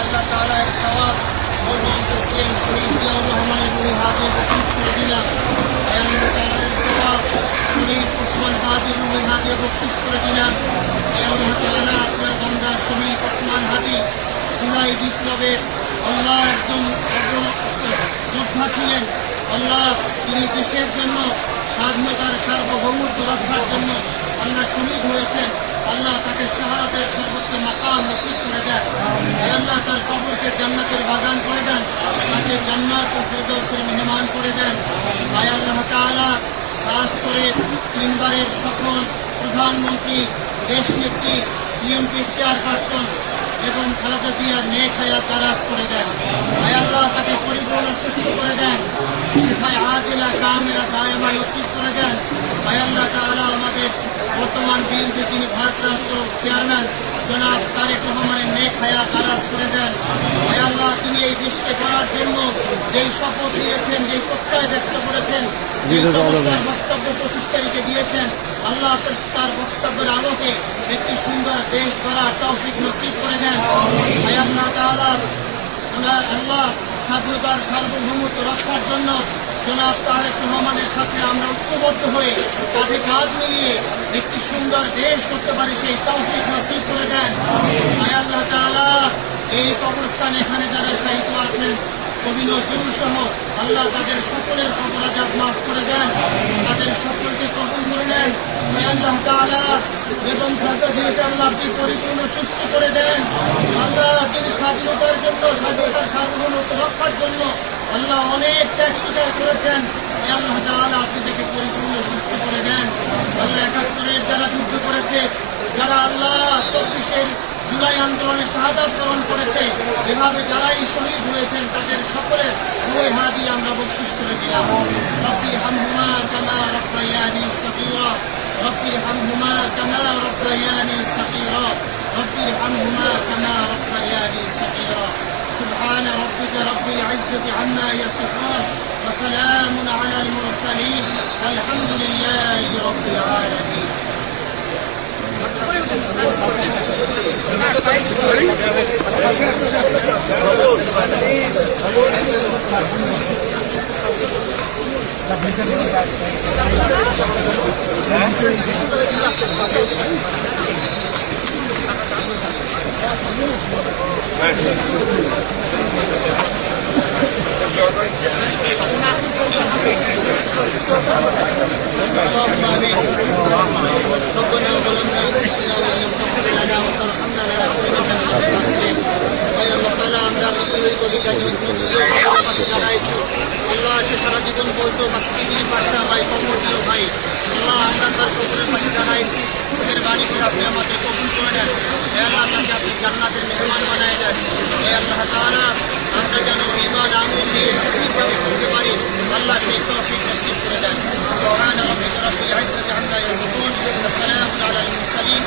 আল্লাহ তাআলা এর সওয়াব মরহুম প্রেসিডেন্ট শহীদ জিয়াউর রহমানের রুহে হাদিয়া বকশিশ করে দিলাম। আল্লাহ তাআলা এর সওয়াব শহীদ ওসমান হাদির রুহে হাদিয়া বকশিশ করে দিলাম। আল্লাহ তাআলা আপনার বান্দা শহীদ ওসমান হাদি জুলাই বিপ্লবের আল্লাহ একজন যোদ্ধা ছিলেন। আল্লাহ তিনি দেশের জন্য স্বাধীনতার সার্বভৌমত্ব রক্ষার জন্য আল্লাহ শহীদ হয়েছেন। আল্লাহ তাকে শাহাদাতের সর্বোচ্চ মাকাম নসিব করে দেন। আল্লাহ তার কবরকে জান্নাতের বাগান করে দেন, তাকে জান্নাতুল ফিরদৌসের মেহমান করে দেন। আয় আল্লাহ তাআলা খাস করে তিনবারের সফল প্রধানমন্ত্রী, দেশনেত্রী, বিএনপির চেয়ারপারসন এবং খালেদা জিয়ার নেক হায়াত দারাজ করে দেন। আয় আল্লাহ তাকে পরিপূর্ণ সুস্থ করে দেন, শিফায়ে আজিলা কামিলা দায়েমা নসিব করে দেন। আয় আল্লাহ তাআলা আমাদের বর্তমান বিএনপি যিনি ভারপ্রাপ্ত চেয়ারম্যান জনাব তারেক রহমানের নেক হায়াত দারাজ করে দেন। আয় আল্লাহ তিনি এই দেশকে করার জন্য যেই শপথ নিয়েছেন, যেই প্রত্যয় ব্যক্ত করেছেন, চমৎকার বক্তব্য 25 তারিখে দিয়েছেন, আল্লাহ তার বক্তব্যের আলোকে একটি সুন্দর দেশ গড়ার তৌফিক নসিব করে দেন। আয় আল্লাহ তাআলা আল্লাহ স্বাধীনতার সার্বভৌমত্ব রক্ষার জন্য জনাব তারেক রহমানের সাথে আমরা ঐক্যবদ্ধ হয়ে কাঁধে কাঁধ মিলিয়ে একটি সুন্দর দেশ করতে পারি, সেই তৌফিক নসিব করে দেন। আয় আল্লাহ তাআলা এই কবরস্থানে এখানে যারা শাহীদ আছেন কবি নজরুল সহ আল্লাহ তাদের সকলের অপরাধ মাফ করে দেন, তাদের সকলকে কবুল করে নেন। আল্লাহ তাআলা এবং খালেদা জিয়াকে আল্লাহ আপনি পরিপূর্ণ সুস্থ করে দেন। আল্লাহ তিনি স্বাধীনতার জন্য, স্বাধীনতার সার্বভৌমত্ব রক্ষার জন্য আল্লাহ অনেক ত্যাগ স্বীকার করেছেন। আল্লাহ তাআলা আপনি তাকে পরিপূর্ণ সুস্থ করে দেন। আল্লাহ 71-এর যারা যুদ্ধ করেছে, যারা আল্লাহ 24-এর জুলাই আন্দোলনে শাহাদাত বরণ করেছে, এভাবে যারাই শহীদ হয়েছেন তাদের সকলের রুহে হাদিয়া আমরা বকশিশ করে দিলাম। রব্বির হামহুমা কামা রাব্বায়ানি সগীরা, রব্বির হামহুমা কামা রাব্বায়ানি সগীরা, রব্বির হামহুমা কামা রাব্বায়ানি সগীরা। سبحان ربك رب العزة عما يصفون وسلام على المرسلين والحمد لله رب العالمين. اللهم امين. ربنا ظلمنا انفسنا وان لم تغفر لنا وترحمنا لنكونن من الخاسرين. তাই আল্লাহ তাআলা আমরা মৃত্যুর অধিকারী পাশে দাঁড়াইছি। আল্লাহ সে সারা জীবন বলতো মাসকিনের পাশে আমায় কবর দিও ভাই। আল্লাহ আমরা তার কবরের পাশে দাঁড়াইছি, ওদের বাড়ি করে আপনি আমাদের কবুল করে নেন। হে আল্লাহ তাকে আপনি জান্নাতের মেহমান বানায় দেন। হে আল্লাহ তাআলা আমরা যেন ঈমান আমল নিয়ে সঠিকভাবে চলতে পারি, আল্লাহ সেই তৌফিক নসিব করে দেন। সুবহান রাব্বিকা রাব্বিল ইজ্জাতি আম্মা ইয়াসিফুন ওয়া সালামুন আলাল মুরসালিন।